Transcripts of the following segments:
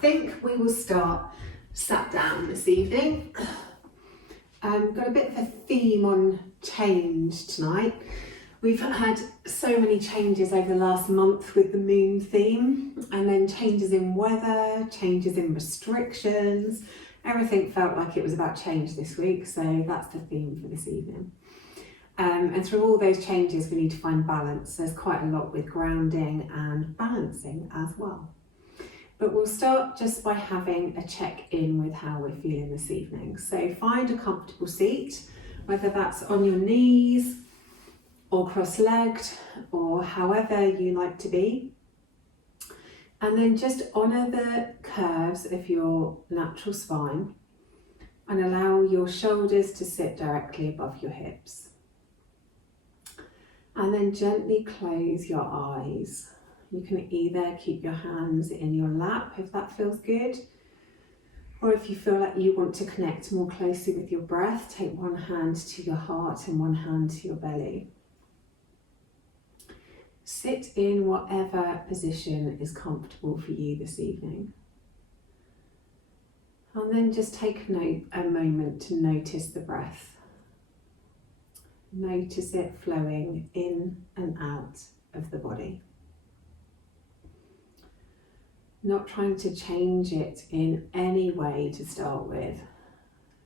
think we will start sat down this evening. Got a bit of a theme on change tonight. We've had so many changes over the last month with the moon theme, and then changes in weather, changes in restrictions. Everything felt like it was about change this week, so that's the theme for this evening. And through all those changes, we need to find balance. There's quite a lot with grounding and balancing as well. But we'll start just by having a check-in with how we're feeling this evening. So find a comfortable seat, whether that's on your knees or cross-legged or however you like to be. And then just honour the curves of your natural spine and allow your shoulders to sit directly above your hips. And then gently close your eyes. You can either keep your hands in your lap if that feels good, or if you feel like you want to connect more closely with your breath, take one hand to your heart and one hand to your belly. Sit in whatever position is comfortable for you this evening. And then just take a moment to notice the breath. Notice it flowing in and out of the body. Not trying to change it in any way to start with.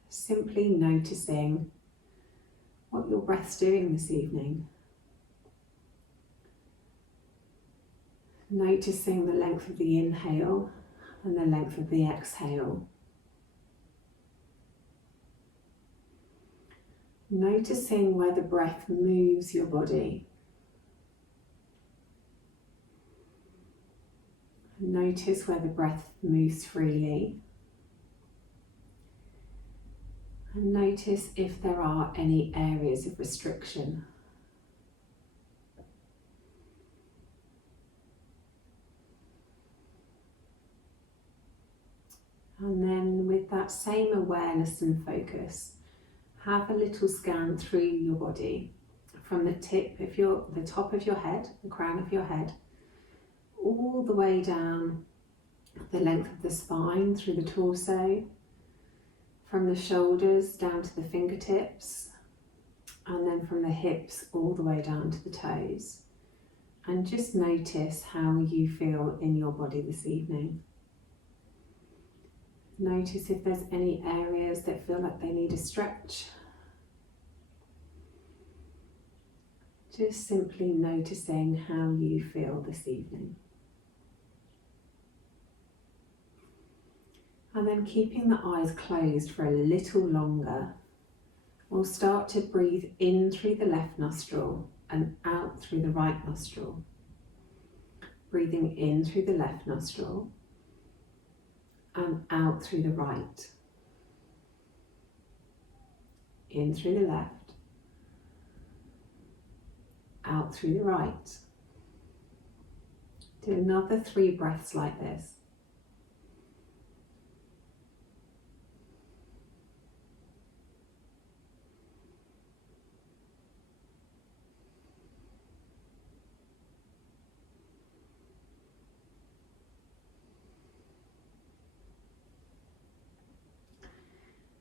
Simply noticing what your breath's doing this evening. Noticing the length of the inhale and the length of the exhale. Noticing where the breath moves your body. Notice where the breath moves freely. And notice if there are any areas of restriction. And then with that same awareness and focus, have a little scan through your body from the top of your head, the crown of your head, all the way down the length of the spine through the torso, from the shoulders down to the fingertips, and then from the hips all the way down to the toes. And just notice how you feel in your body this evening. Notice if there's any areas that feel like they need a stretch. Just simply noticing how you feel this evening. And then keeping the eyes closed for a little longer, we'll start to breathe in through the left nostril and out through the right nostril. Breathing in through the left nostril and out through the right. In through the left, out through the right. Do another 3 breaths like this.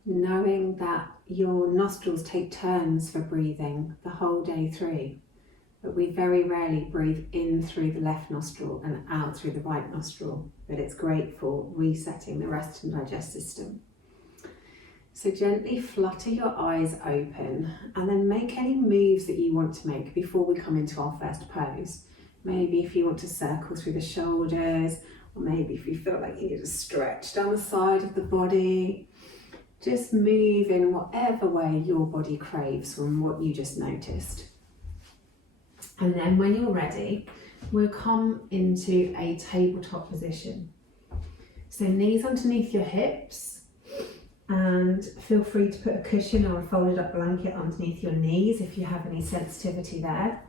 Knowing that your nostrils take turns for breathing the whole day through, but we very rarely breathe in through the left nostril and out through the right nostril, but it's great for resetting the rest and digest system. So gently flutter your eyes open and then make any moves that you want to make before we come into our first pose. Maybe if you want to circle through the shoulders, or maybe if you feel like you need to stretch down the side of the body. Just move in whatever way your body craves from what you just noticed. And then when you're ready, we'll come into a tabletop position. So knees underneath your hips, and feel free to put a cushion or a folded up blanket underneath your knees if you have any sensitivity there.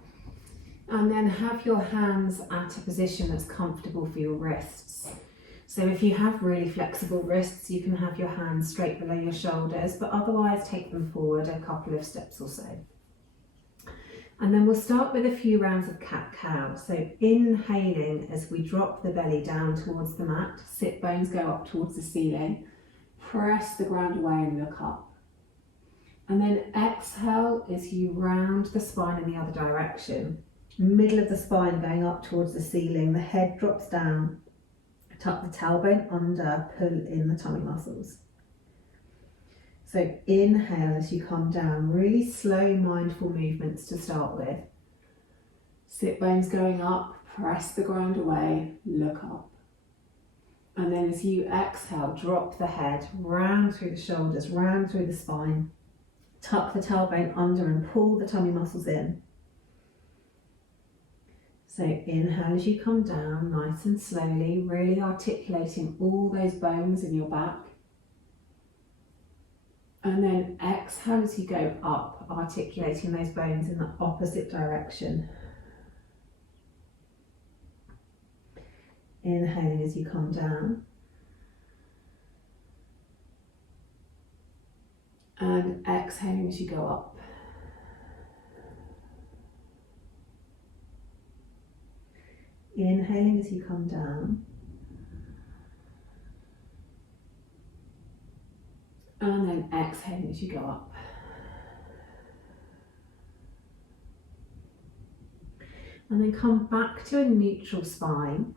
And then have your hands at a position that's comfortable for your wrists. So if you have really flexible wrists, you can have your hands straight below your shoulders, but otherwise take them forward a couple of steps or so. And then we'll start with a few rounds of cat-cow. So inhaling as we drop the belly down towards the mat, sit bones go up towards the ceiling, press the ground away and look up. And then exhale as you round the spine in the other direction. Middle of the spine going up towards the ceiling, the head drops down, tuck the tailbone under, pull in the tummy muscles. So inhale as you come down, really slow mindful movements to start with. Sit bones going up, press the ground away, look up. And then as you exhale, drop the head, round through the shoulders, round through the spine. Tuck the tailbone under and pull the tummy muscles in. So inhale as you come down, nice and slowly, really articulating all those bones in your back. And then exhale as you go up, articulating those bones in the opposite direction. Inhaling as you come down. And exhaling as you go up. Inhaling as you come down. And then exhaling as you go up. And then come back to a neutral spine.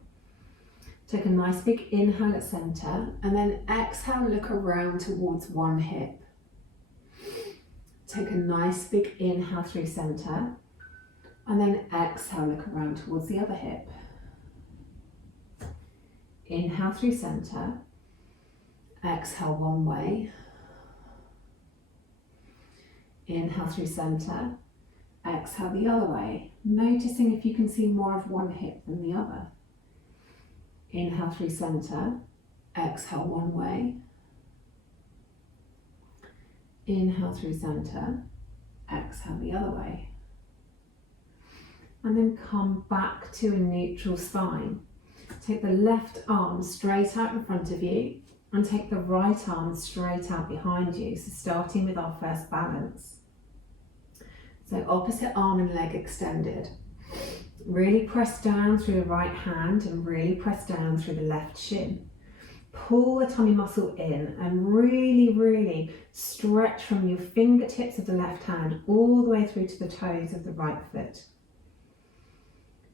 Take a nice big inhale at center, and then exhale, look around towards one hip. Take a nice big inhale through center, and then exhale, look around towards the other hip. Inhale through center, exhale one way. Inhale through center, exhale the other way, noticing if you can see more of one hip than the other. Inhale through center, exhale one way. Inhale through center, exhale the other way. And then come back to a neutral spine. Take the left arm straight out in front of you and take the right arm straight out behind you. So starting with our first balance. So opposite arm and leg extended. Really press down through the right hand and really press down through the left shin. Pull the tummy muscle in and really stretch from your fingertips of the left hand all the way through to the toes of the right foot.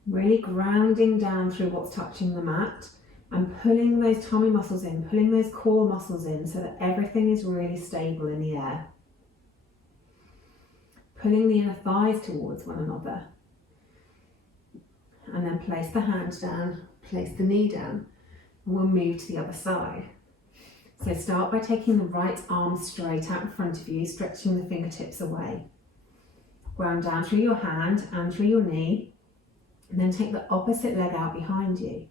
Really grounding down through what's touching the mat and pulling those tummy muscles in, pulling those core muscles in so that everything is really stable in the air. Pulling the inner thighs towards one another. And then place the hand down, place the knee down, and we'll move to the other side. So start by taking the right arm straight out in front of you, stretching the fingertips away. Ground down through your hand and through your knee, and then take the opposite leg out behind you.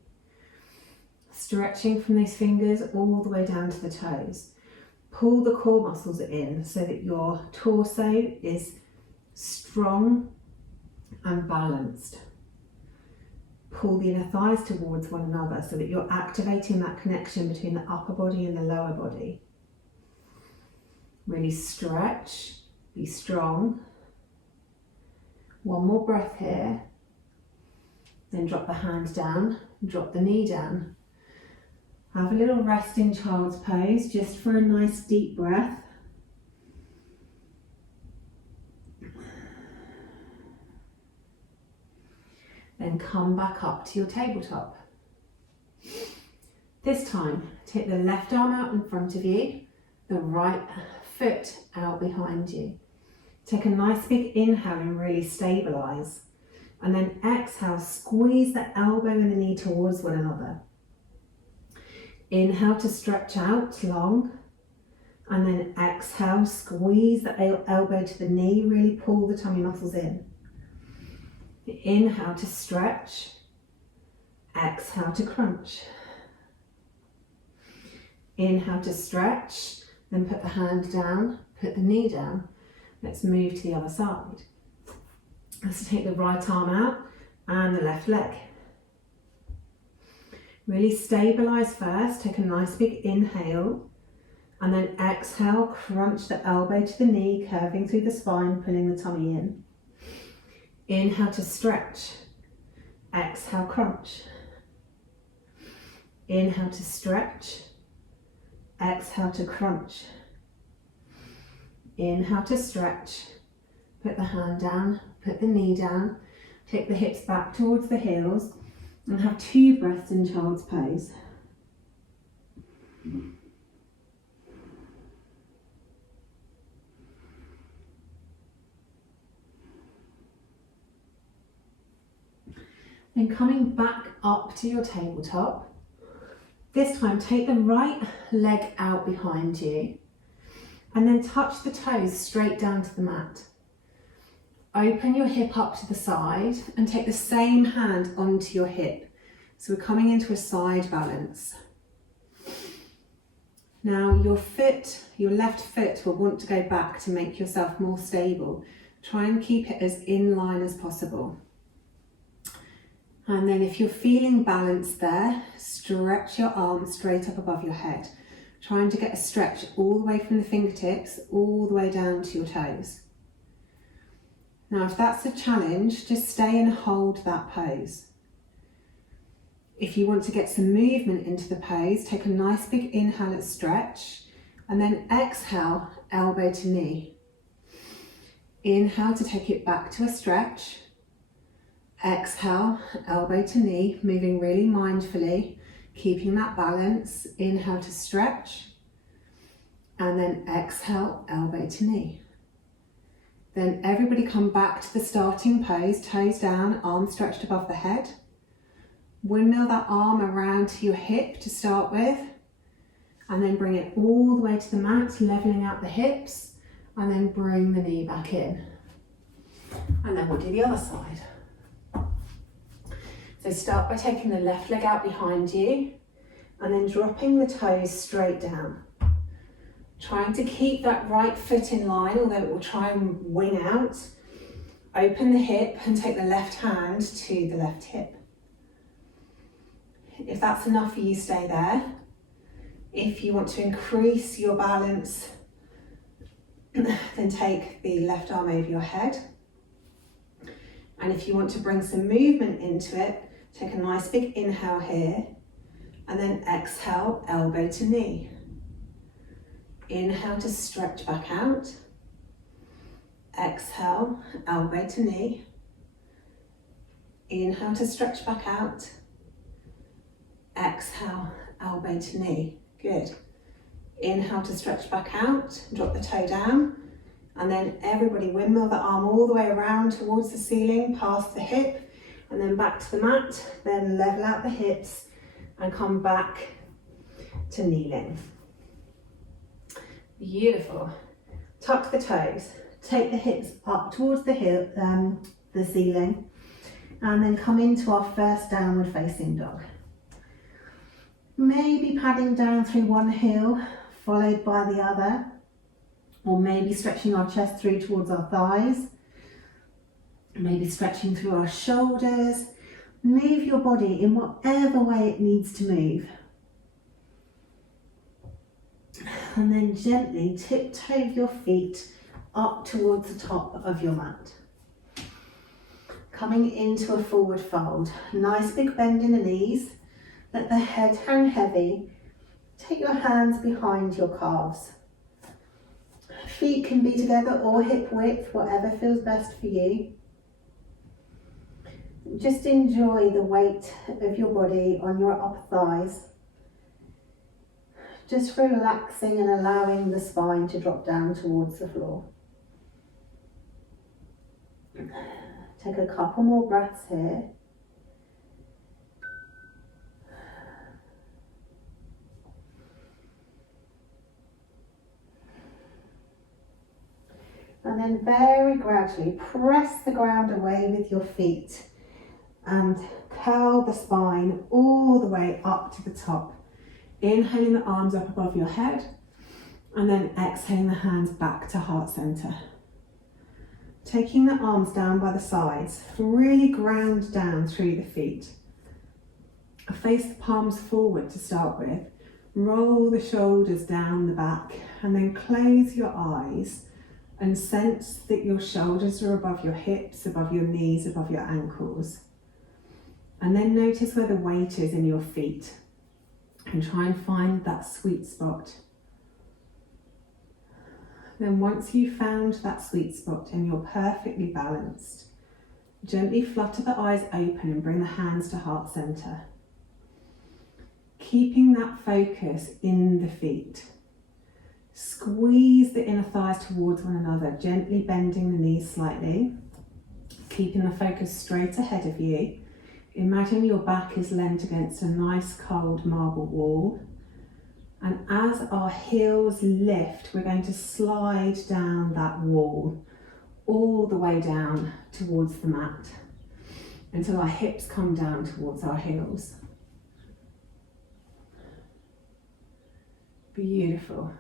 Stretching from those fingers all the way down to the toes. Pull the core muscles in so that your torso is strong and balanced. Pull the inner thighs towards one another so that you're activating that connection between the upper body and the lower body. Really stretch, be strong. One more breath here. Then drop the hand down, drop the knee down. Have a little rest in child's pose just for a nice deep breath. Then come back up to your tabletop. This time, take the left arm out in front of you, the right foot out behind you. Take a nice big inhale and really stabilize. And then exhale, squeeze the elbow and the knee towards one another. Inhale to stretch out long. And then exhale, squeeze the elbow to the knee, really pull the tummy muscles in. Inhale to stretch, exhale to crunch. Inhale to stretch, then put the hand down, put the knee down. Let's move to the other side. Let's take the right arm out and the left leg. Really stabilize first, take a nice big inhale, and then exhale, crunch the elbow to the knee, curving through the spine, pulling the tummy in. Inhale to stretch. Exhale, crunch. Inhale to stretch. Exhale to crunch. Inhale to stretch. Put the hand down, put the knee down. Take the hips back towards the heels and have 2 breaths in child's pose. Then coming back up to your tabletop. This time take the right leg out behind you and then touch the toes straight down to the mat. Open your hip up to the side and take the same hand onto your hip. So we're coming into a side balance. Now your left foot will want to go back to make yourself more stable. Try and keep it as in line as possible. And then if you're feeling balanced there, stretch your arms straight up above your head. Trying to get a stretch all the way from the fingertips, all the way down to your toes. Now, if that's a challenge, just stay and hold that pose. If you want to get some movement into the pose, take a nice big inhale at stretch, and then exhale, elbow to knee. Inhale to take it back to a stretch. Exhale, elbow to knee, moving really mindfully, keeping that balance. Inhale to stretch, and then exhale, elbow to knee. Then everybody come back to the starting pose, toes down, arms stretched above the head. Windmill that arm around to your hip to start with, and then bring it all the way to the mat, leveling out the hips, and then bring the knee back in. And then we'll do the other side. So start by taking the left leg out behind you and then dropping the toes straight down. Trying to keep that right foot in line, although it will try and wing out. Open the hip and take the left hand to the left hip. If that's enough for you, stay there. If you want to increase your balance, then take the left arm over your head. And if you want to bring some movement into it, take a nice big inhale here, and then exhale, elbow to knee. Inhale to stretch back out. Exhale, elbow to knee. Inhale to stretch back out. Exhale, elbow to knee. Good. Inhale to stretch back out, drop the toe down, and then everybody windmill the arm all the way around towards the ceiling, past the hip, and then back to the mat. Then level out the hips and come back to kneeling. Beautiful. Tuck the toes. Take the hips up towards the ceiling, and then come into our first downward facing dog. Maybe padding down through one heel, followed by the other, or maybe stretching our chest through towards our thighs, maybe stretching through our shoulders. Move your body in whatever way it needs to move. And then gently tiptoe your feet up towards the top of your mat. Coming into a forward fold. Nice big bend in the knees. Let the head hang heavy. Take your hands behind your calves. Feet can be together or hip width, whatever feels best for you. Just enjoy the weight of your body on your upper thighs. Just relaxing and allowing the spine to drop down towards the floor. Take a couple more breaths here. And then very gradually press the ground away with your feet and curl the spine all the way up to the top. Inhaling the arms up above your head and then exhaling the hands back to heart center. Taking the arms down by the sides, really ground down through the feet. Face the palms forward to start with. Roll the shoulders down the back and then close your eyes. And sense that your shoulders are above your hips, above your knees, above your ankles. And then notice where the weight is in your feet and try and find that sweet spot. Then once you've found that sweet spot and you're perfectly balanced, gently flutter the eyes open and bring the hands to heart center. Keeping that focus in the feet. Squeeze the inner thighs towards one another, gently bending the knees slightly, keeping the focus straight ahead of you. Imagine your back is leant against a nice cold marble wall. And as our heels lift, we're going to slide down that wall, all the way down towards the mat, until our hips come down towards our heels. Beautiful.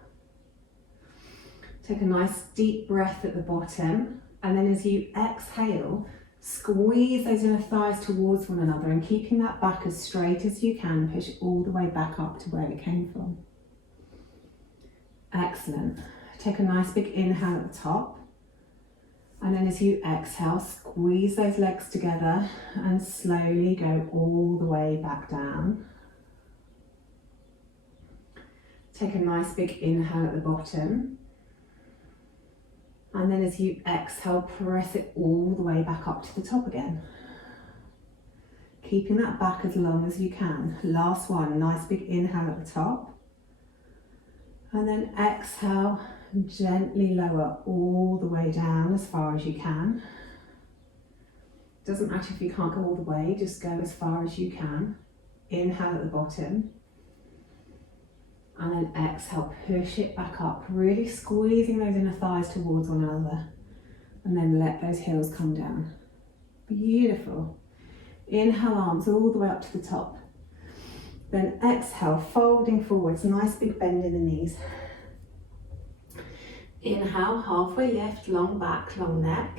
Take a nice deep breath at the bottom, and then as you exhale, squeeze those inner thighs towards one another, and keeping that back as straight as you can, push all the way back up to where it came from. Excellent. Take a nice big inhale at the top, and then as you exhale, squeeze those legs together and slowly go all the way back down. Take a nice big inhale at the bottom, and then as you exhale, press it all the way back up to the top again. Keeping that back as long as you can. Last one, nice big inhale at the top. And then exhale, gently lower all the way down as far as you can. Doesn't matter if you can't go all the way, just go as far as you can. Inhale at the bottom. And then exhale, push it back up, really squeezing those inner thighs towards one another. And then let those heels come down. Beautiful. Inhale, arms all the way up to the top. Then exhale, folding forwards, nice big bend in the knees. Inhale, halfway lift, long back, long neck.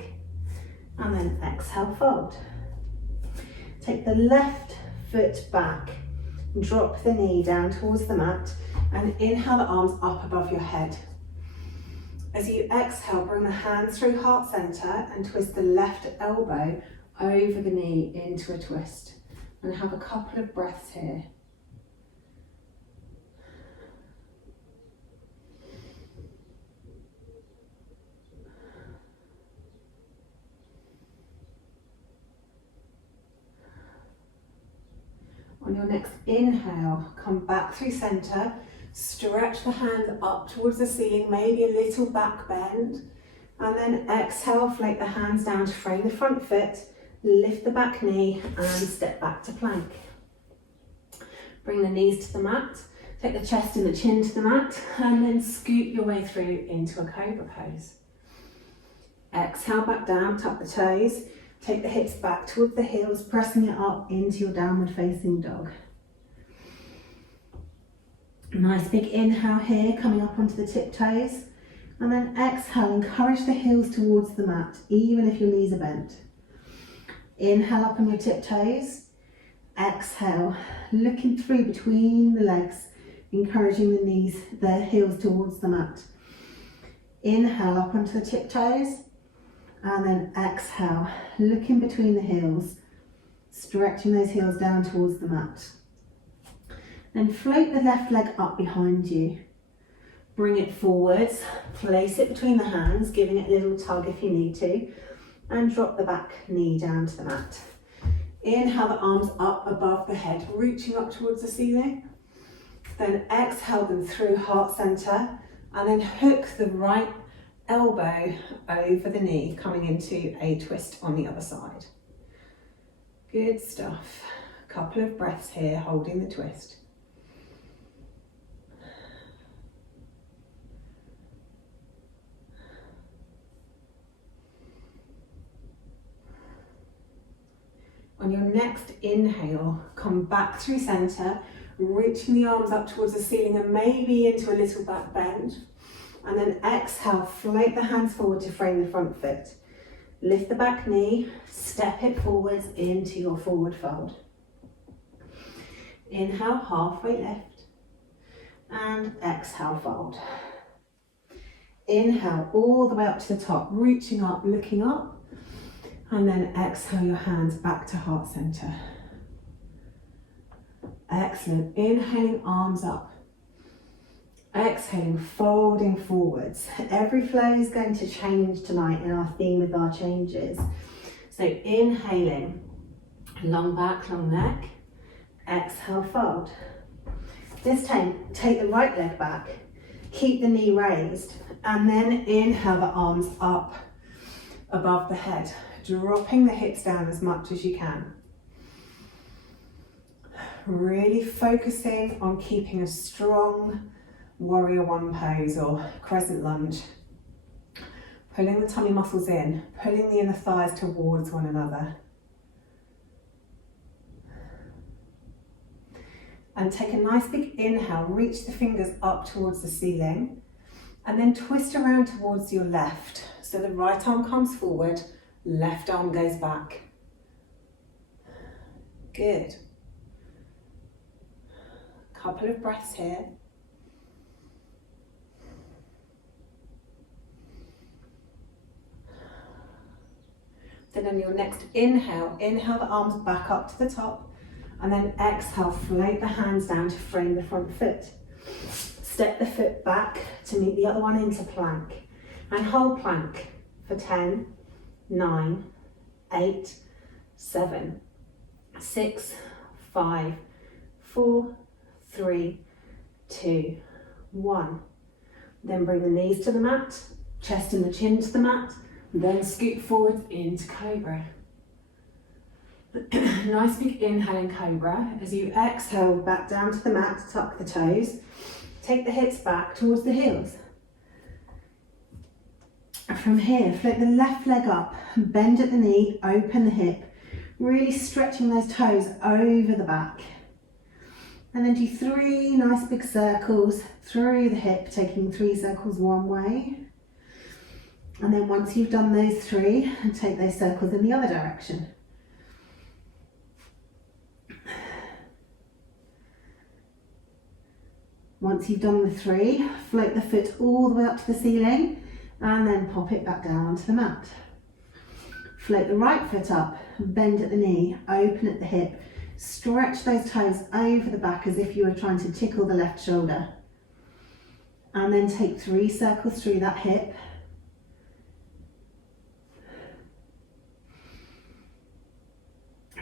And then exhale, fold. Take the left foot back, drop the knee down towards the mat, and inhale the arms up above your head. As you exhale, bring the hands through heart center and twist the left elbow over the knee into a twist. And have a couple of breaths here. On your next inhale, come back through center, stretch the hands up towards the ceiling, maybe a little back bend, and then exhale, float the hands down to frame the front foot, lift the back knee and step back to plank. Bring the knees to the mat, take the chest and the chin to the mat, and then scoot your way through into a cobra pose. Exhale back down, tuck the toes, take the hips back towards the heels, pressing it up into your downward facing dog. Nice big inhale here, coming up onto the tiptoes. And then exhale, encourage the heels towards the mat, even if your knees are bent. Inhale up on your tiptoes. Exhale, looking through between the legs, encouraging the heels towards the mat. Inhale up onto the tiptoes. And then exhale, looking between the heels, stretching those heels down towards the mat. Then float the left leg up behind you. Bring it forwards, place it between the hands, giving it a little tug if you need to, and drop the back knee down to the mat. Inhale the arms up above the head, reaching up towards the ceiling. Then exhale them through heart center, and then hook the right elbow over the knee, coming into a twist on the other side. Good stuff. A couple of breaths here, holding the twist. On your next inhale, come back through center, reaching the arms up towards the ceiling and maybe into a little back bend. And then exhale, float the hands forward to frame the front foot. Lift the back knee, step it forwards into your forward fold. Inhale, halfway lift, and exhale, fold. Inhale all the way up to the top, reaching up, looking up. And then exhale your hands back to heart center. Excellent. Inhaling, arms up. Exhaling, folding forwards. Every flow is going to change tonight in our theme with our changes. So inhaling, long back, long neck. Exhale, fold. This time, take the right leg back. Keep the knee raised. And then inhale the arms up above the head, dropping the hips down as much as you can. Really focusing on keeping a strong warrior one pose or crescent lunge. Pulling the tummy muscles in, pulling the inner thighs towards one another. And take a nice big inhale, reach the fingers up towards the ceiling, and then twist around towards your left. So the right arm comes forward, left arm goes back. Good. Couple of breaths here. Then on your next inhale, inhale the arms back up to the top, and then exhale, float the hands down to frame the front foot. Step the foot back to meet the other one into plank, and hold plank for 10, 9, 8, 7, 6, 5, 4, 3, 2, 1. Then bring the knees to the mat, chest and the chin to the mat, then scoot forward into cobra. Nice big inhale in cobra. As you exhale back down to the mat, tuck the toes, take the hips back towards the heels. From here, float the left leg up, bend at the knee, open the hip, really stretching those toes over the back. And then do 3 nice big circles through the hip, taking 3 circles one way. And then once you've done those 3, take those circles in the other direction. Once you've done the 3, float the foot all the way up to the ceiling and then pop it back down onto the mat. Float the right foot up, bend at the knee, open at the hip, stretch those toes over the back as if you were trying to tickle the left shoulder. And then take 3 circles through that hip.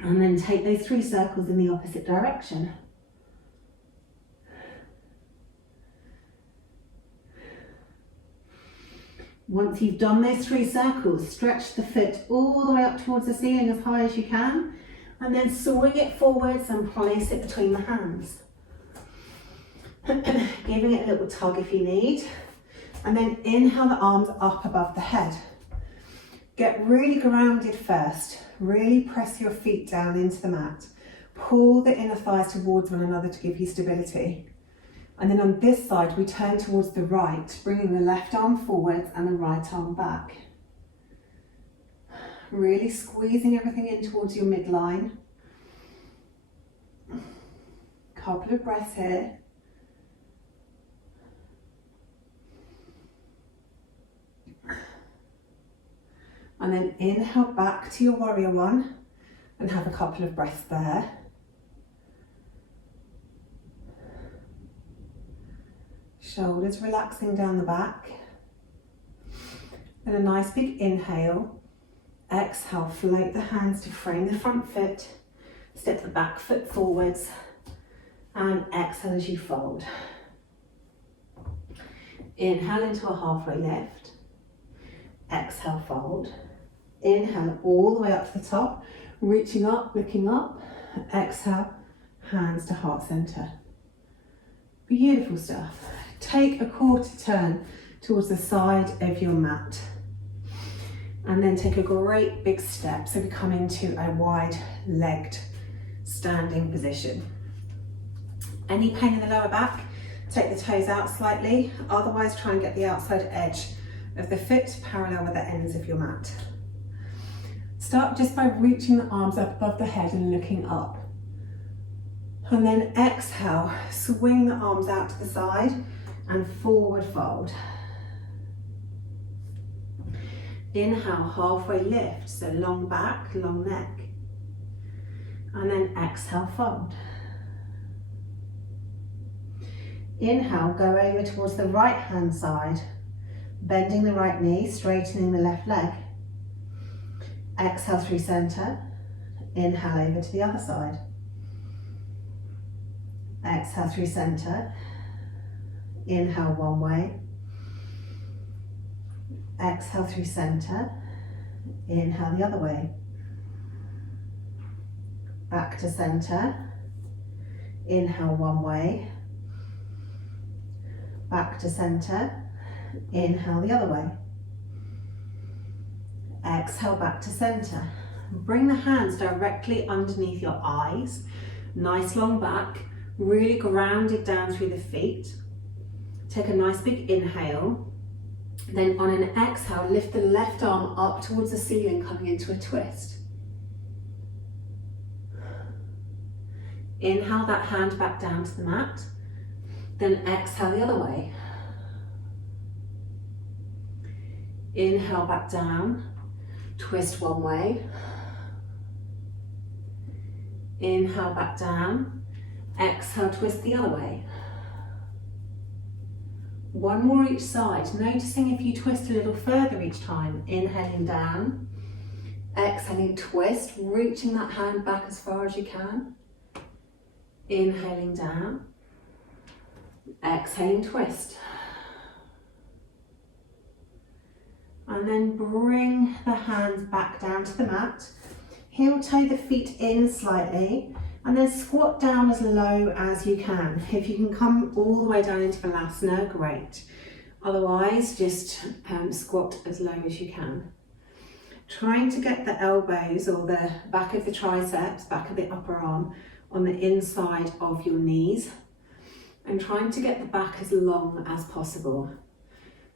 And then take those 3 circles in the opposite direction. Once you've done those 3 circles, stretch the foot all the way up towards the ceiling as high as you can, and then swing it forwards and place it between the hands. Giving it a little tug if you need, and then inhale the arms up above the head. Get really grounded first. Really press your feet down into the mat. Pull the inner thighs towards one another to give you stability. And then on this side, we turn towards the right, bringing the left arm forwards and the right arm back. Really squeezing everything in towards your midline. Couple of breaths here. And then inhale back to your warrior one and have a couple of breaths there. Shoulders relaxing down the back. And a nice big inhale. Exhale, float the hands to frame the front foot. Step the back foot forwards. And exhale as you fold. Inhale into a halfway lift. Exhale, fold. Inhale all the way up to the top. Reaching up, looking up. Exhale, hands to heart center. Beautiful stuff. Take a quarter turn towards the side of your mat. And then take a great big step. So we come into a wide-legged standing position. Any pain in the lower back, take the toes out slightly. Otherwise, try and get the outside edge of the foot parallel with the ends of your mat. Start just by reaching the arms up above the head and looking up. And then exhale, swing the arms out to the side and forward fold. Inhale, halfway lift, so long back, long neck. And then exhale, fold. Inhale, go over towards the right hand side, bending the right knee, straightening the left leg. Exhale through center. Inhale over to the other side. Exhale through center. Inhale one way. Exhale through center. Inhale the other way. Back to center. Inhale one way. Back to center. Inhale the other way. Exhale back to center. Bring the hands directly underneath your eyes. Nice long back. Really grounded down through the feet. Take a nice big inhale. Then on an exhale, lift the left arm up towards the ceiling, coming into a twist. Inhale that hand back down to the mat. Then exhale the other way. Inhale back down. Twist one way. Inhale back down. Exhale, twist the other way. One more each side, noticing if you twist a little further each time. Inhaling down. Exhaling, twist, reaching that hand back as far as you can. Inhaling down. Exhaling, twist. And then bring the hands back down to the mat. Heel toe the feet in slightly and then squat down as low as you can. If you can come all the way down into Balasana, great. Otherwise, just squat as low as you can. Trying to get the elbows or the back of the triceps, back of the upper arm on the inside of your knees and trying to get the back as long as possible.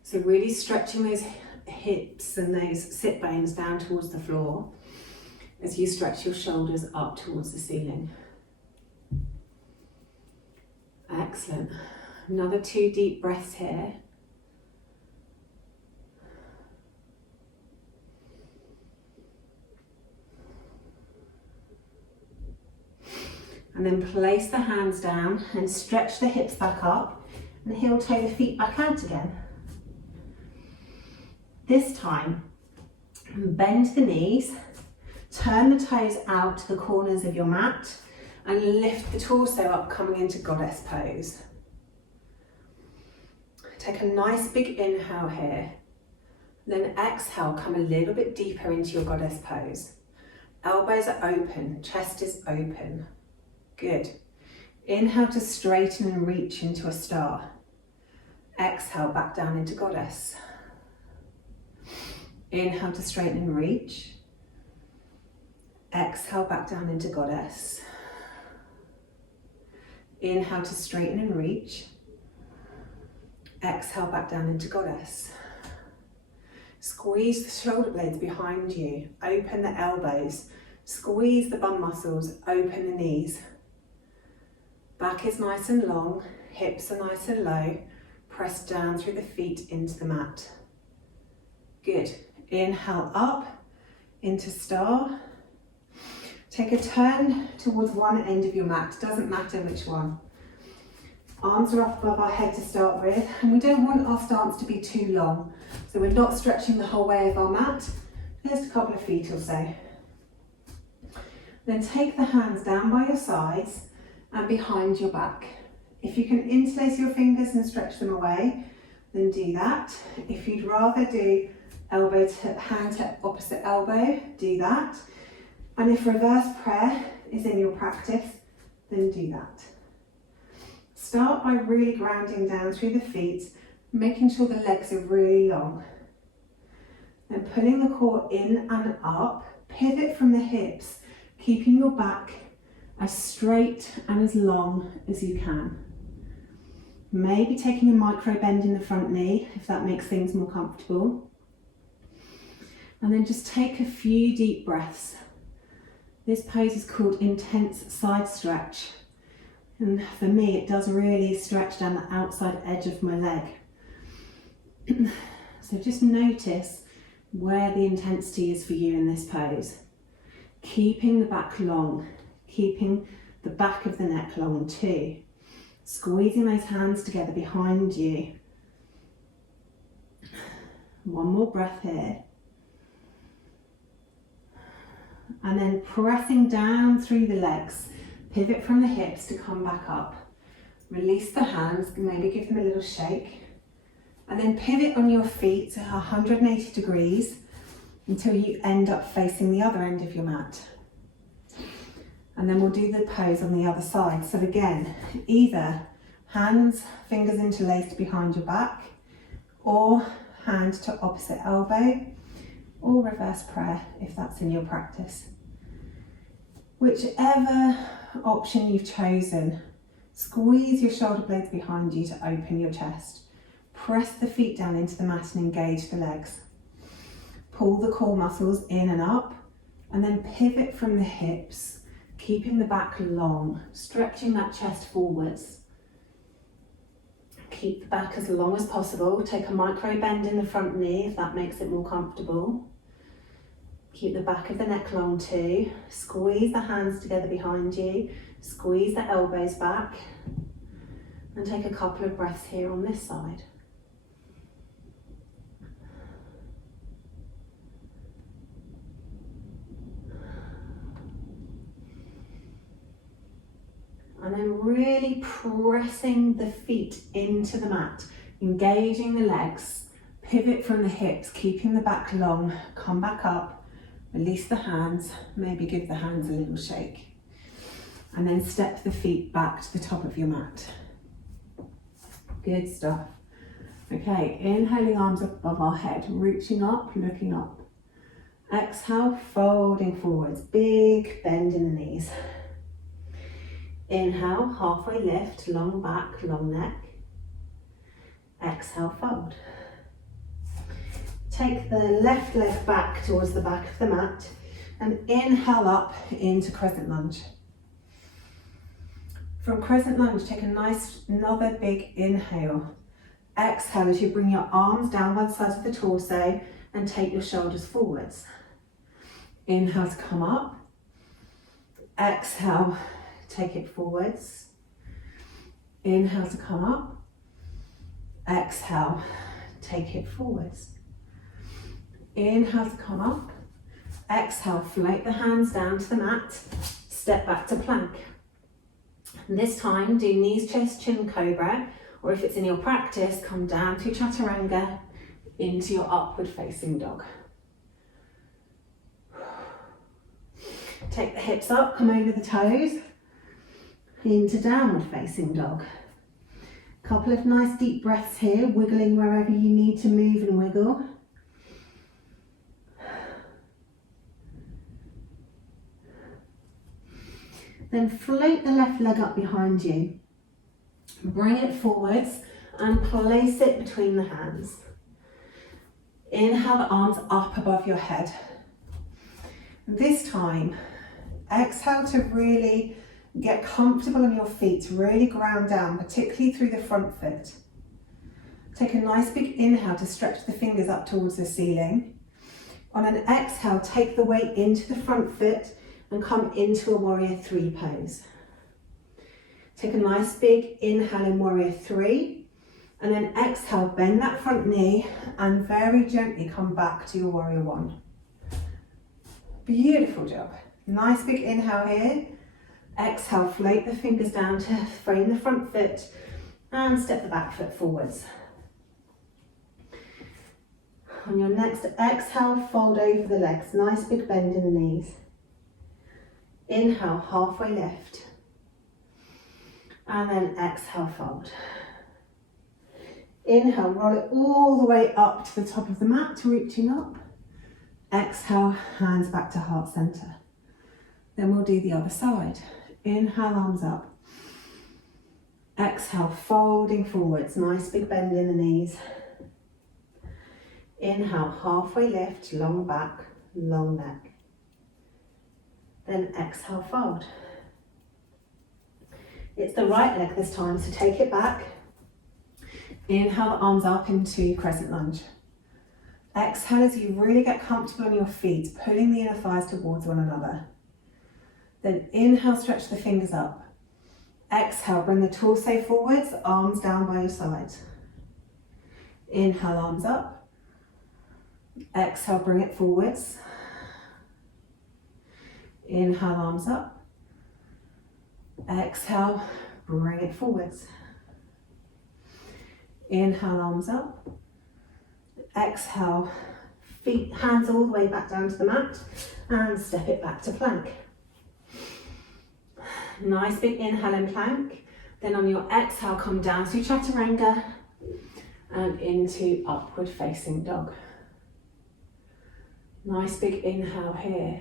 So really stretching those hips and those sit bones down towards the floor as you stretch your shoulders up towards the ceiling. Excellent. Another 2 deep breaths here. And then place the hands down and stretch the hips back up and heel toe the feet back out again. This time, bend the knees, turn the toes out to the corners of your mat and lift the torso up, coming into goddess pose. Take a nice big inhale here. Then exhale, come a little bit deeper into your goddess pose. Elbows are open, chest is open. Good. Inhale to straighten and reach into a star. Exhale back down into goddess. Inhale to straighten and reach. Exhale back down into goddess. Inhale to straighten and reach. Exhale back down into goddess. Squeeze the shoulder blades behind you. Open the elbows. Squeeze the bum muscles. Open the knees. Back is nice and long. Hips are nice and low. Press down through the feet into the mat. Good. Inhale up into star. Take a turn towards one end of your mat. Doesn't matter which one. Arms are up above our head to start with, and we don't want our stance to be too long. So we're not stretching the whole way of our mat, just a couple of feet or so. Then take the hands down by your sides and behind your back. If you can interlace your fingers and stretch them away, then do that. If you'd rather do elbow to hand to opposite elbow, do that. And if reverse prayer is in your practice, then do that. Start by really grounding down through the feet, making sure the legs are really long. Then pulling the core in and up, pivot from the hips, keeping your back as straight and as long as you can. Maybe taking a micro bend in the front knee if that makes things more comfortable. And then just take a few deep breaths. This pose is called intense side stretch. And for me, it does really stretch down the outside edge of my leg. So just notice where the intensity is for you in this pose. Keeping the back long, keeping the back of the neck long too. Squeezing those hands together behind you. One more breath here. And then pressing down through the legs. Pivot from the hips to come back up. Release the hands, maybe give them a little shake. And then pivot on your feet to 180 degrees until you end up facing the other end of your mat. And then we'll do the pose on the other side. So again, either hands, fingers interlaced behind your back, or hand to opposite elbow, or reverse prayer if that's in your practice. Whichever option you've chosen, squeeze your shoulder blades behind you to open your chest. Press the feet down into the mat and engage the legs. Pull the core muscles in and up, and then pivot from the hips, keeping the back long, stretching that chest forwards. Keep the back as long as possible. Take a micro bend in the front knee if that makes it more comfortable. Keep the back of the neck long too. Squeeze the hands together behind you. Squeeze the elbows back. And take a couple of breaths here on this side. And then really pressing the feet into the mat, engaging the legs, pivot from the hips, keeping the back long, come back up, release the hands, maybe give the hands a little shake. And then step the feet back to the top of your mat. Good stuff. Okay, inhaling arms above our head, reaching up, looking up. Exhale, folding forwards, big bend in the knees. Inhale, halfway lift, long back, long neck. Exhale, fold. Take the left leg back towards the back of the mat and inhale up into crescent lunge. From crescent lunge, take another big inhale. Exhale as you bring your arms down one side of the torso and take your shoulders forwards. Inhale to come up. Exhale, take it forwards. Inhale to come up. Exhale, take it forwards. Inhale to come up. Exhale, float the hands down to the mat. Step back to plank. And this time, do knees, chest, chin, cobra, or if it's in your practice, come down to chaturanga into your upward facing dog. Take the hips up, come over the toes, into downward facing dog. Couple of nice deep breaths here, wiggling wherever you need to move and wiggle. Then float the left leg up behind you. Bring it forwards and place it between the hands. Inhale the arms up above your head. This time, exhale to really get comfortable on your feet, to really ground down, particularly through the front foot. Take a nice big inhale to stretch the fingers up towards the ceiling. On an exhale, take the weight into the front foot and come into a warrior three pose. Take a nice big inhale in warrior three, and then exhale, bend that front knee and very gently come back to your warrior one. Beautiful job. Nice big inhale here. Exhale, float the fingers down to frame the front foot and step the back foot forwards. On your next exhale, fold over the legs. Nice big bend in the knees. Inhale, halfway lift. And then exhale, fold. Inhale, roll it all the way up to the top of the mat, reaching up. Exhale, hands back to heart center. Then we'll do the other side. Inhale, arms up. Exhale, folding forwards. Nice big bend in the knees. Inhale, halfway lift, long back, long neck. Then exhale, fold. It's the right leg this time, so take it back. Inhale, arms up into crescent lunge. Exhale as you really get comfortable on your feet, pulling the inner thighs towards one another. Then inhale, stretch the fingers up. Exhale, bring the torso forwards, arms down by your sides. Inhale, arms up. Exhale, bring it forwards. Inhale, arms up. Exhale, bring it forwards. Inhale, arms up. Exhale, feet, hands all the way back down to the mat and step it back to plank. Nice big inhale in plank. Then on your exhale, come down to chaturanga and into upward facing dog. Nice big inhale here.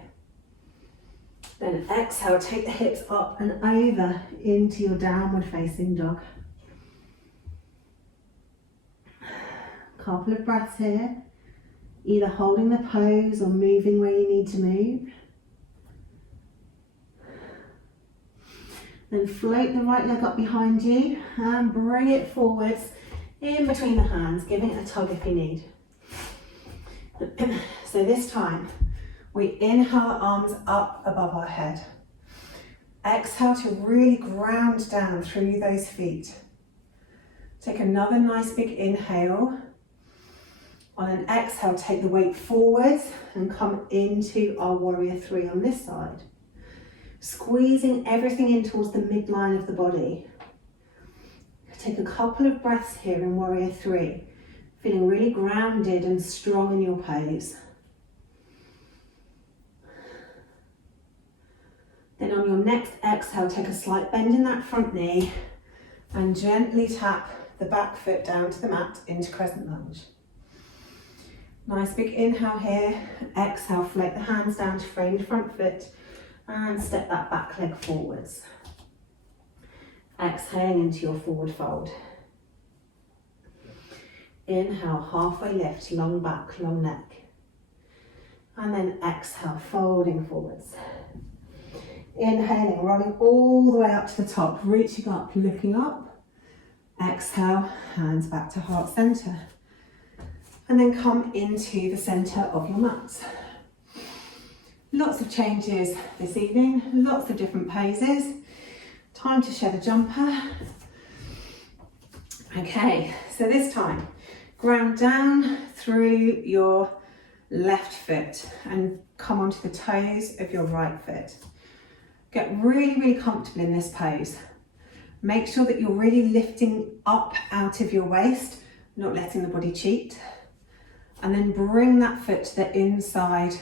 Then exhale, take the hips up and over into your downward facing dog. Couple of breaths here, either holding the pose or moving where you need to move. Then float the right leg up behind you and bring it forwards in between the hands, giving it a tug if you need. So this time, we inhale, arms up above our head. Exhale to really ground down through those feet. Take another nice big inhale. On an exhale, take the weight forwards and come into our warrior three on this side. Squeezing everything in towards the midline of the body. Take a couple of breaths here in warrior three, feeling really grounded and strong in your pose. Then on your next exhale, take a slight bend in that front knee and gently tap the back foot down to the mat into crescent lunge. Nice big inhale here. Exhale, float the hands down to frame the front foot and step that back leg forwards. Exhaling into your forward fold. Inhale, halfway lift, long back, long neck. And then exhale, folding forwards. Inhaling, rolling all the way up to the top, reaching up, looking up. Exhale, hands back to heart center. And then come into the center of your mat. Lots of changes this evening, lots of different poses. Time to shed a jumper. Okay, so this time, ground down through your left foot and come onto the toes of your right foot. Get really, really comfortable in this pose. Make sure that you're really lifting up out of your waist, not letting the body cheat. And then bring that foot to the inside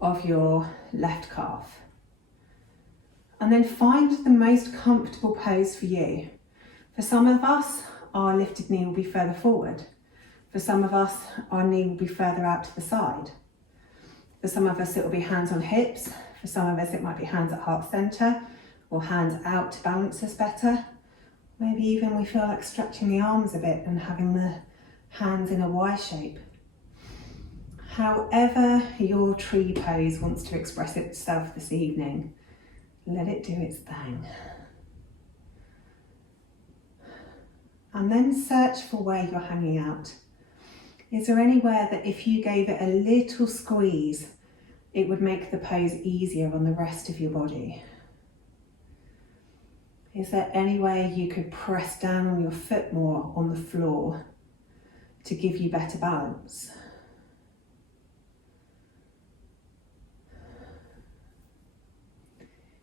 of your left calf. And then find the most comfortable pose for you. For some of us, our lifted knee will be further forward. For some of us, our knee will be further out to the side. For some of us, it will be hands on hips. For some of us, it might be hands at heart center or hands out to balance us better. Maybe even we feel like stretching the arms a bit and having the hands in a Y shape. However your tree pose wants to express itself this evening, let it do its thing. And then search for where you're hanging out. Is there anywhere that if you gave it a little squeeze, it would make the pose easier on the rest of your body? Is there any way you could press down on your foot more on the floor to give you better balance?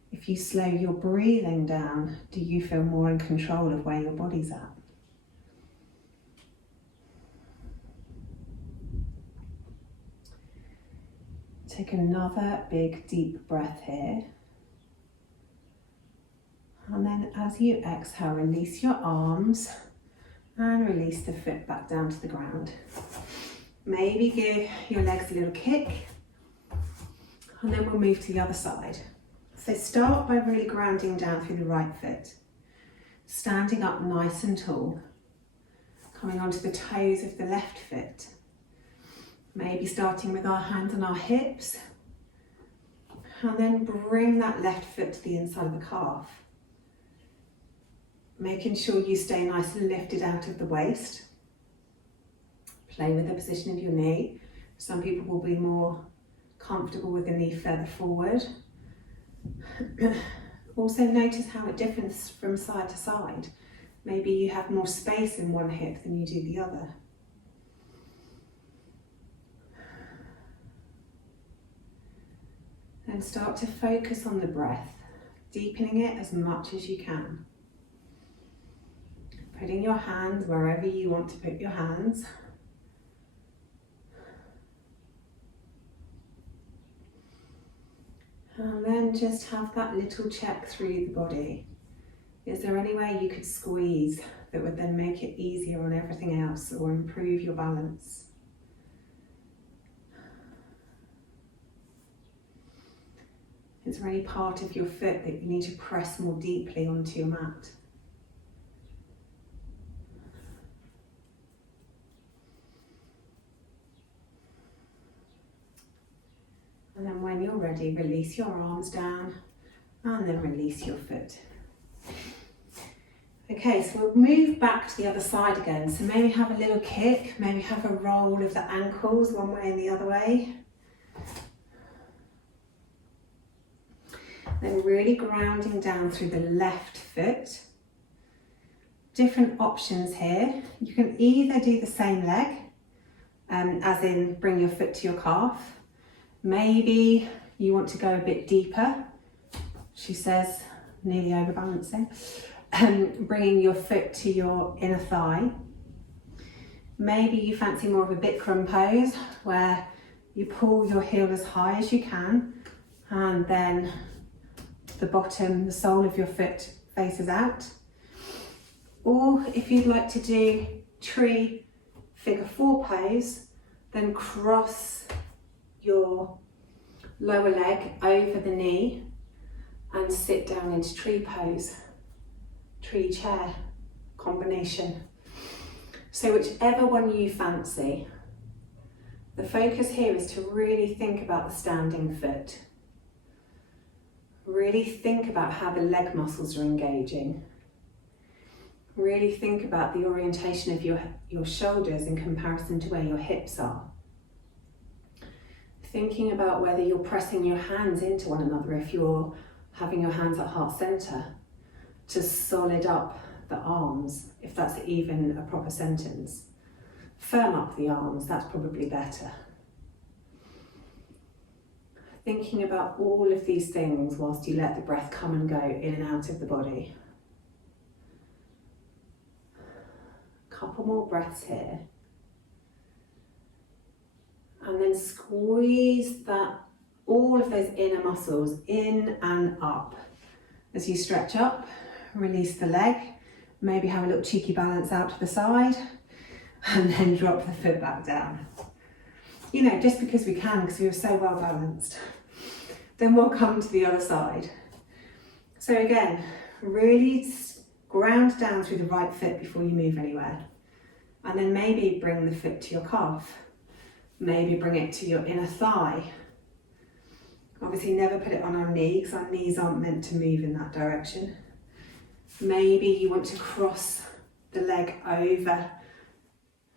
If you slow your breathing down, do you feel more in control of where your body's at? Take another big deep breath here. And then as you exhale, release your arms and release the foot back down to the ground. Maybe give your legs a little kick, and then we'll move to the other side. So start by really grounding down through the right foot, standing up nice and tall, coming onto the toes of the left foot. Maybe starting with our hands on our hips, and then bring that left foot to the inside of the calf. Making sure you stay nice and lifted out of the waist. Play with the position of your knee. Some people will be more comfortable with the knee further forward. Also notice how it differs from side to side. Maybe you have more space in one hip than you do the other. Then start to focus on the breath, deepening it as much as you can. Putting your hands wherever you want to put your hands. And then just have that little check through the body. Is there any way you could squeeze that would then make it easier on everything else or improve your balance? Is there any part of your foot that you need to press more deeply onto your mat? And then when you're ready, release your arms down and then release your foot. Okay, so we'll move back to the other side again. So maybe have a little kick, maybe have a roll of the ankles one way and the other way. Then really grounding down through the left foot. Different options here. You can either do the same leg, as in bring your foot to your calf. Maybe you want to go a bit deeper, she says, nearly overbalancing, bringing your foot to your inner thigh. Maybe you fancy more of a Bikram pose, where you pull your heel as high as you can, and then the bottom, the sole of your foot faces out. Or if you'd like to do tree figure 4 pose, then cross your lower leg over the knee and sit down into tree pose, tree chair combination. So whichever one you fancy, the focus here is to really think about the standing foot. Really think about how the leg muscles are engaging. Really think about the orientation of your shoulders in comparison to where your hips are. Thinking about whether you're pressing your hands into one another, if you're having your hands at heart center, to solid up the arms, if that's even a proper sentence. Firm up the arms, that's probably better. Thinking about all of these things whilst you let the breath come and go in and out of the body. Couple more breaths here. And then squeeze all of those inner muscles in and up. As you stretch up, release the leg, maybe have a little cheeky balance out to the side, and then drop the foot back down. You know, just because we can, because we were so well balanced. Then we'll come to the other side. So again, really ground down through the right foot before you move anywhere. And then maybe bring the foot to your calf. Maybe bring it to your inner thigh. Obviously never put it on our knee, because our knees aren't meant to move in that direction. Maybe you want to cross the leg over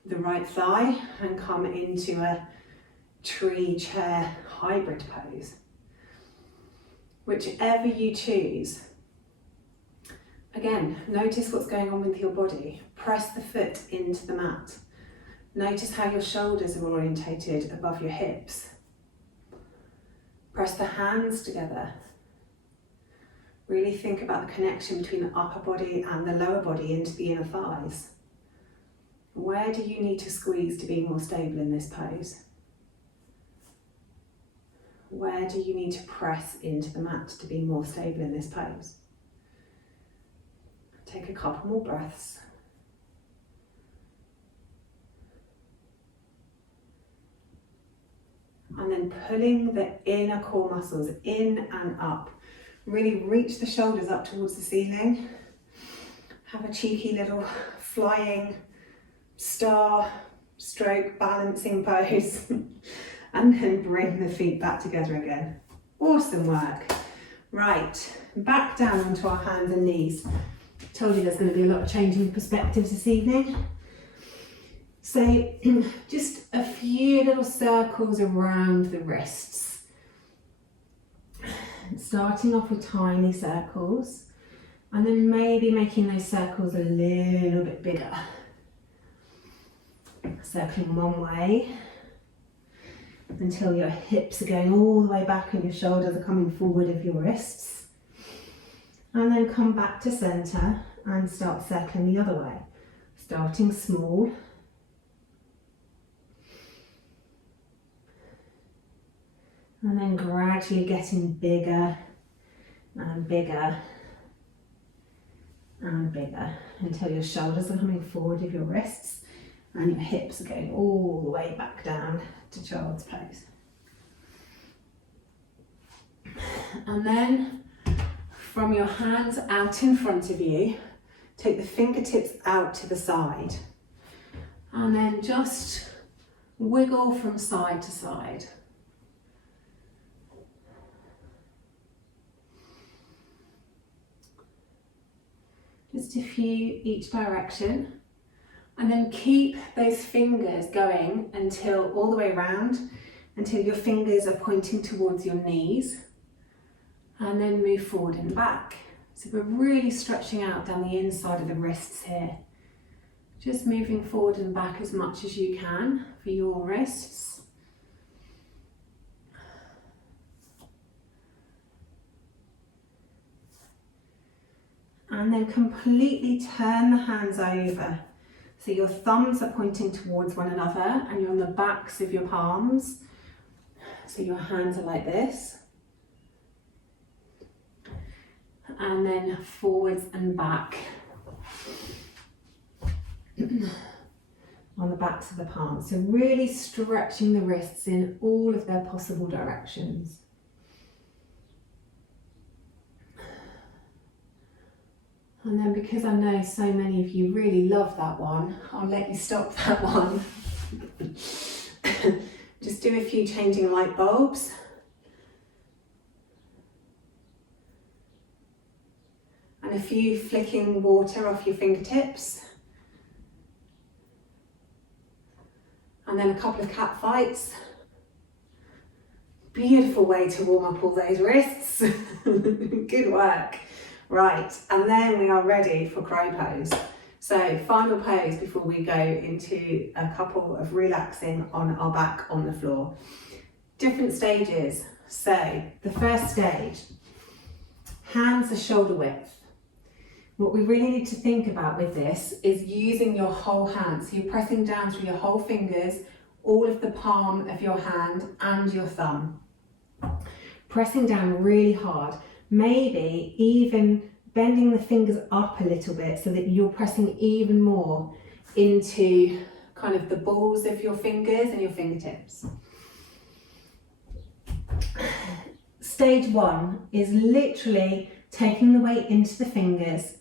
the right thigh and come into a tree chair hybrid pose. Whichever you choose. Again, notice what's going on with your body. Press the foot into the mat. Notice how your shoulders are orientated above your hips. Press the hands together. Really think about the connection between the upper body and the lower body into the inner thighs. Where do you need to squeeze to be more stable in this pose? Where do you need to press into the mat to be more stable in this pose? Take a couple more breaths. And then pulling the inner core muscles in and up. Really reach the shoulders up towards the ceiling. Have a cheeky little flying star stroke balancing pose. And then bring the feet back together again. Awesome work. Right, back down onto our hands and knees. Told you there's going to be a lot of changing perspectives this evening. So just a few little circles around the wrists. Starting off with tiny circles, and then maybe making those circles a little bit bigger. Circling one way until your hips are going all the way back and your shoulders are coming forward of your wrists. And then come back to centre and start circling the other way. Starting small. And then gradually getting bigger and bigger and bigger until your shoulders are coming forward of your wrists and your hips are going all the way back down to child's pose. And then from your hands out in front of you, take the fingertips out to the side and then just wiggle from side to side. Just a few each direction, and then keep those fingers going until all the way around, until your fingers are pointing towards your knees, and then move forward and back. So we're really stretching out down the inside of the wrists here. Just moving forward and back as much as you can for your wrists. And then completely turn the hands over. So your thumbs are pointing towards one another and you're on the backs of your palms. So your hands are like this. And then forwards and back on the backs of the palms. So really stretching the wrists in all of their possible directions. And then because I know so many of you really love that one, I'll let you stop that one. Just do a few changing light bulbs. And a few flicking water off your fingertips. And then a couple of cat fights. Beautiful way to warm up all those wrists. Good work. Right, and then we are ready for crow pose. So final pose before we go into a couple of relaxing on our back on the floor. Different stages. So the first stage, hands are shoulder width. What we really need to think about with this is using your whole hand. So you're pressing down through your whole fingers, all of the palm of your hand and your thumb. Pressing down really hard. Maybe even bending the fingers up a little bit so that you're pressing even more into kind of the balls of your fingers and your fingertips. Stage one is literally taking the weight into the fingers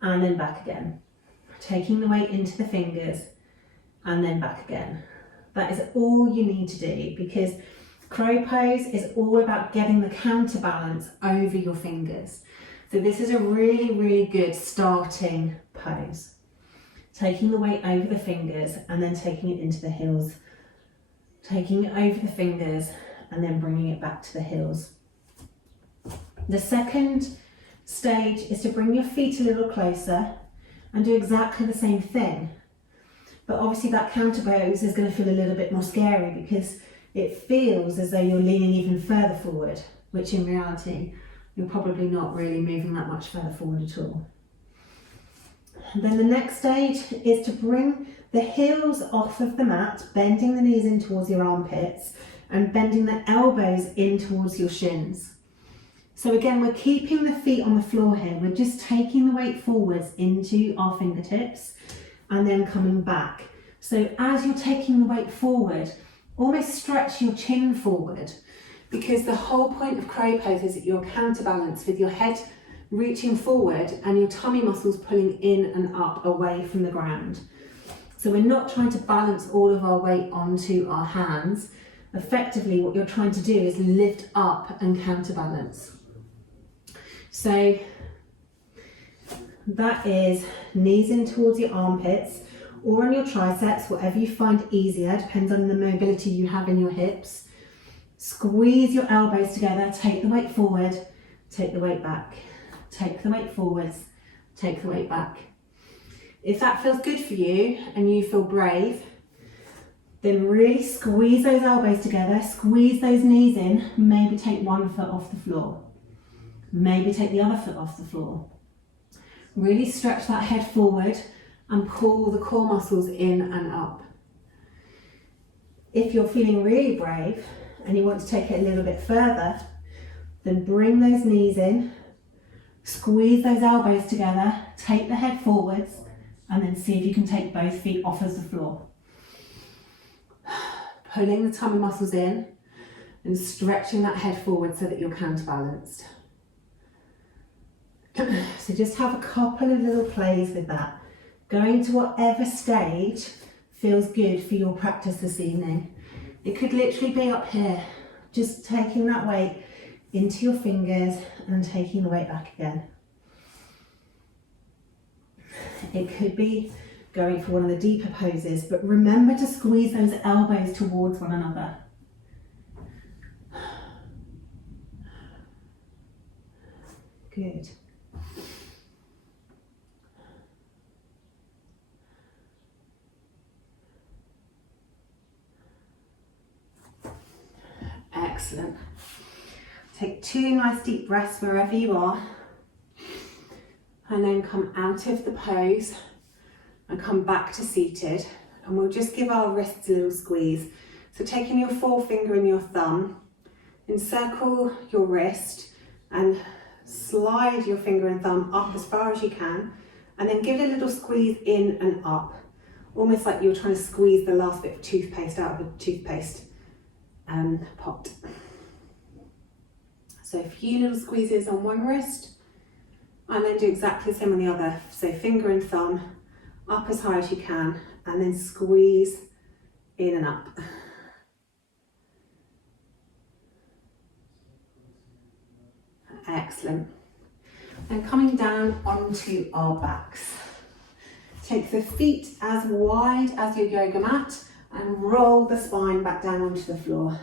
and then back again. Taking the weight into the fingers and then back again. That is all you need to do, because crow pose is all about getting the counterbalance over your fingers. So this is a really, really good starting pose. Taking the weight over the fingers and then taking it into the heels. Taking it over the fingers and then bringing it back to the heels. The second stage is to bring your feet a little closer and do exactly the same thing. But obviously that counter pose is going to feel a little bit more scary because it feels as though you're leaning even further forward, which in reality, you're probably not really moving that much further forward at all. And then the next stage is to bring the heels off of the mat, bending the knees in towards your armpits and bending the elbows in towards your shins. So again, we're keeping the feet on the floor here. We're just taking the weight forwards into our fingertips and then coming back. So as you're taking the weight forward, almost stretch your chin forward, because the whole point of crow pose is that you're counterbalanced with your head reaching forward and your tummy muscles pulling in and up away from the ground. So we're not trying to balance all of our weight onto our hands. Effectively, what you're trying to do is lift up and counterbalance. So that is knees in towards your armpits, or on your triceps, whatever you find easier, depends on the mobility you have in your hips. Squeeze your elbows together, take the weight forward, take the weight back, take the weight forwards, take the weight back. If that feels good for you and you feel brave, then really squeeze those elbows together, squeeze those knees in, maybe take one foot off the floor. Maybe take the other foot off the floor. Really stretch that head forward and pull the core muscles in and up. If you're feeling really brave and you want to take it a little bit further, then bring those knees in, squeeze those elbows together, take the head forwards, and then see if you can take both feet off of the floor. Pulling the tummy muscles in and stretching that head forward so that you're counterbalanced. So just have a couple of little plays with that. Going to whatever stage feels good for your practice this evening. It could literally be up here, just taking that weight into your fingers and taking the weight back again. It could be going for one of the deeper poses, but remember to squeeze those elbows towards one another. Good. Excellent. Take 2 nice deep breaths wherever you are, and then come out of the pose and come back to seated, and we'll just give our wrists a little squeeze. So taking your forefinger and your thumb, encircle your wrist and slide your finger and thumb up as far as you can, and then give it a little squeeze in and up, almost like you're trying to squeeze the last bit of toothpaste out of a toothpaste pot. So a few little squeezes on one wrist, and then do exactly the same on the other. So finger and thumb up as high as you can, and then squeeze in and up. Excellent. And coming down onto our backs. Take the feet as wide as your yoga mat and roll the spine back down onto the floor.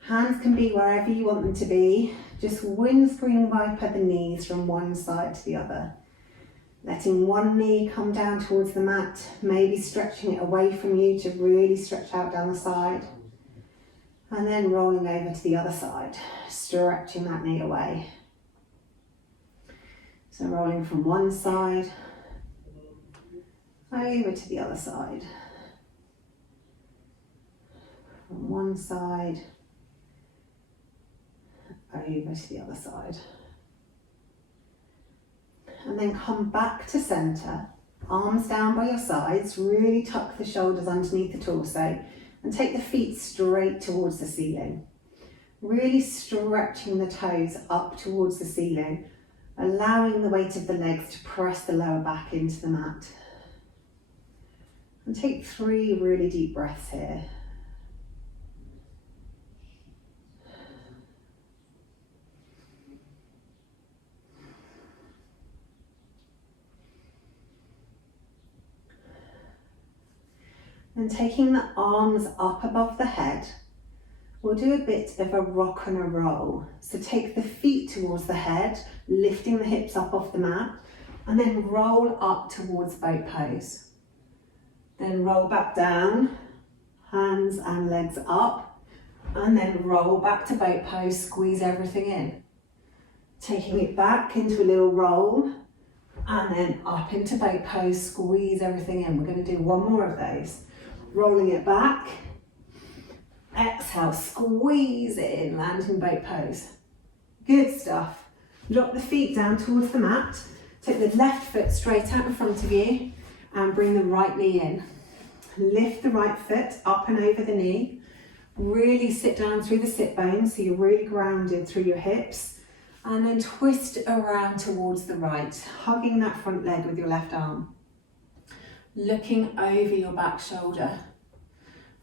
Hands can be wherever you want them to be. Just windscreen wiper the knees from one side to the other. Letting one knee come down towards the mat, maybe stretching it away from you to really stretch out down the side. And then rolling over to the other side, stretching that knee away. So rolling from one side over to the other side. From one side over to the other side. And then come back to centre, arms down by your sides, really tuck the shoulders underneath the torso and take the feet straight towards the ceiling. Really stretching the toes up towards the ceiling, allowing the weight of the legs to press the lower back into the mat. And take 3 really deep breaths here. And taking the arms up above the head, we'll do a bit of a rock and a roll. So take the feet towards the head, lifting the hips up off the mat, and then roll up towards boat pose. Then roll back down, hands and legs up, and then roll back to boat pose, squeeze everything in. Taking it back into a little roll, and then up into boat pose, squeeze everything in. We're going to do one more of those. Rolling it back, exhale, squeeze it in, landing boat pose. Good stuff. Drop the feet down towards the mat, take the left foot straight out in front of you and bring the right knee in. Lift the right foot up and over the knee, really sit down through the sit bones so you're really grounded through your hips, and then twist around towards the right, hugging that front leg with your left arm. Looking over your back shoulder,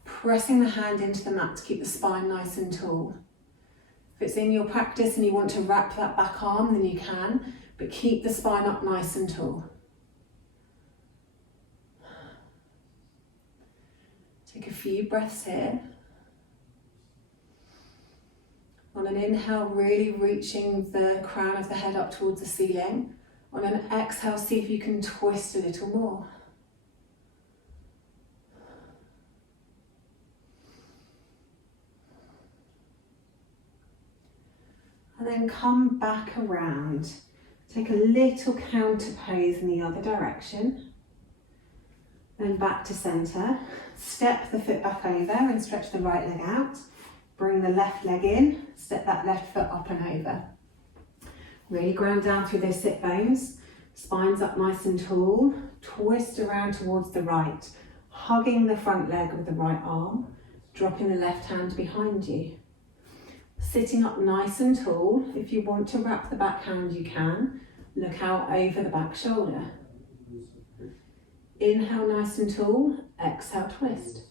pressing the hand into the mat to keep the spine nice and tall. If it's in your practice and you want to wrap that back arm, then you can, but keep the spine up nice and tall. Take a few breaths here. On an inhale, really reaching the crown of the head up towards the ceiling. On an exhale, see if you can twist a little more. And then come back around. Take a little counter pose in the other direction. Then back to centre. Step the foot back over and stretch the right leg out. Bring the left leg in. Step that left foot up and over. Really ground down through those sit bones. Spine's up nice and tall. Twist around towards the right. Hugging the front leg with the right arm. Dropping the left hand behind you. Sitting up nice and tall. If you want to wrap the back hand, you can. Look out over the back shoulder. Inhale nice and tall. Exhale, twist.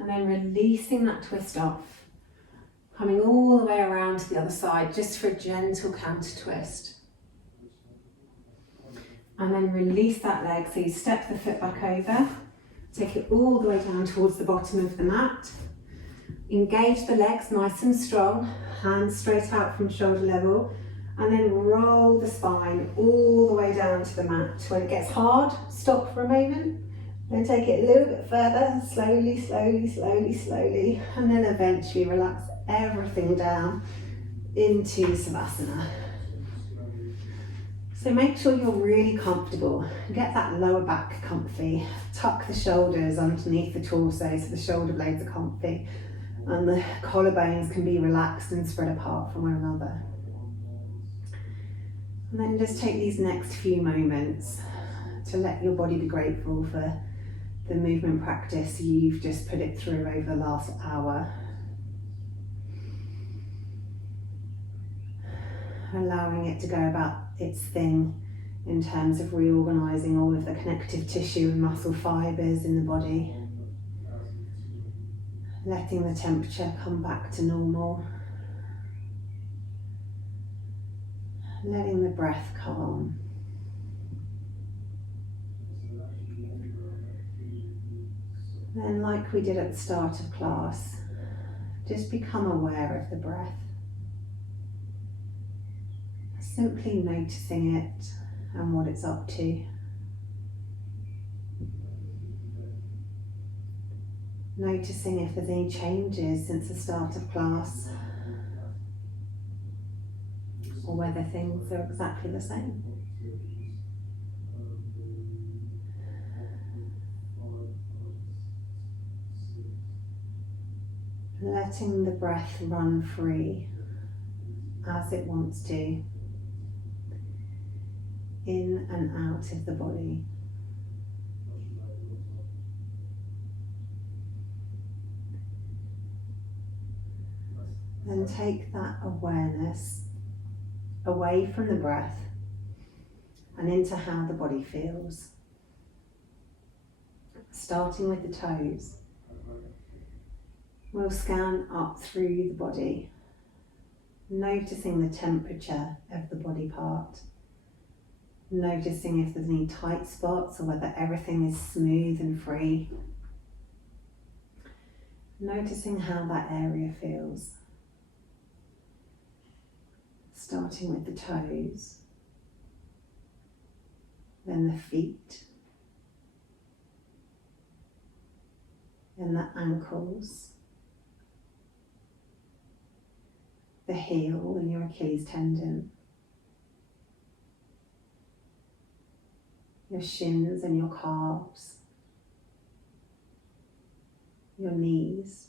And then releasing that twist off. Coming all the way around to the other side, just for a gentle counter twist. And then release that leg, so you step the foot back over, take it all the way down towards the bottom of the mat. Engage the legs nice and strong, hands straight out from shoulder level, and then roll the spine all the way down to the mat. When it gets hard, stop for a moment, then take it a little bit further, slowly, slowly, slowly, slowly, and then eventually relax everything down into Savasana. So make sure you're really comfortable. Get that lower back comfy. Tuck the shoulders underneath the torso so the shoulder blades are comfy and the collarbones can be relaxed and spread apart from one another. And then just take these next few moments to let your body be grateful for the movement practice you've just put it through over the last hour. Allowing it to go about its thing in terms of reorganising all of the connective tissue and muscle fibres in the body. Letting the temperature come back to normal. Letting the breath calm. Then, like we did at the start of class, just become aware of the breath. Simply noticing it and what it's up to. Noticing if there's any changes since the start of class, or whether things are exactly the same. Letting the breath run free as it wants to, in and out of the body. Then take that awareness away from the breath and into how the body feels. Starting with the toes, we'll scan up through the body, noticing the temperature of the body part. Noticing if there's any tight spots or whether everything is smooth and free. Noticing how that area feels. Starting with the toes, then the feet, then the ankles, the heel and your Achilles tendon, your shins and your calves, your knees,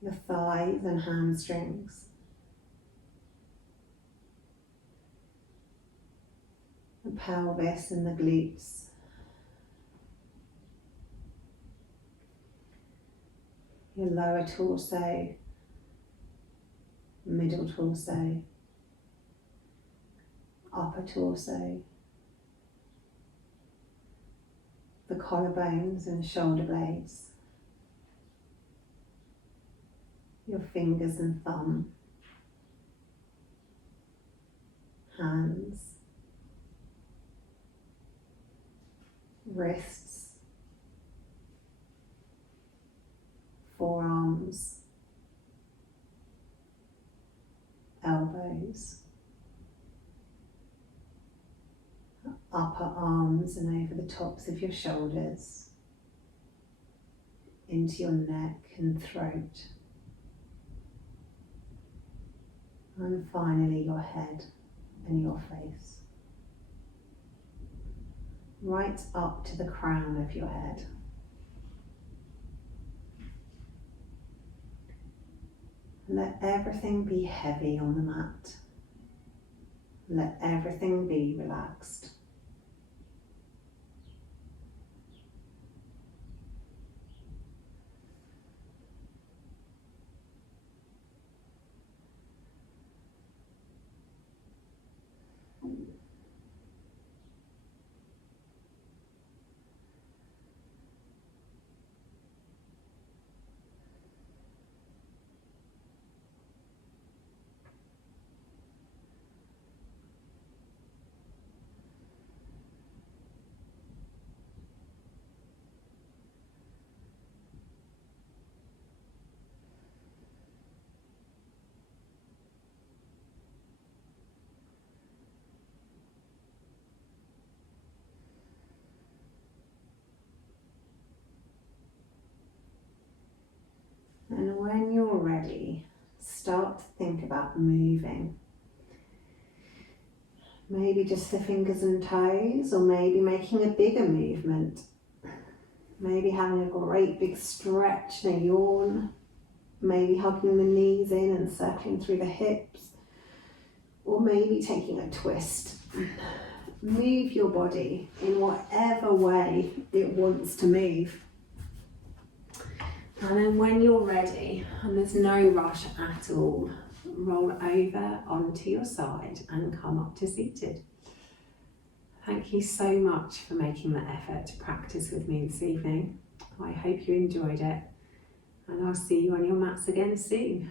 your thighs and hamstrings, the pelvis and the glutes, your lower torso, middle torso, upper torso, the collarbones and shoulder blades, your fingers and thumb, hands, wrists, forearms, elbows, upper arms and over the tops of your shoulders, into your neck and throat, and finally your head and your face, right up to the crown of your head. Let everything be heavy on the mat. Let everything be relaxed. And when you're ready, start to think about moving. Maybe just the fingers and toes, or maybe making a bigger movement. Maybe having a great big stretch and a yawn. Maybe hugging the knees in and circling through the hips. Or maybe taking a twist. Move your body in whatever way it wants to move. And then when you're ready, and there's no rush at all, roll over onto your side and come up to seated. Thank you so much for making the effort to practice with me this evening. I hope you enjoyed it, and I'll see you on your mats again soon.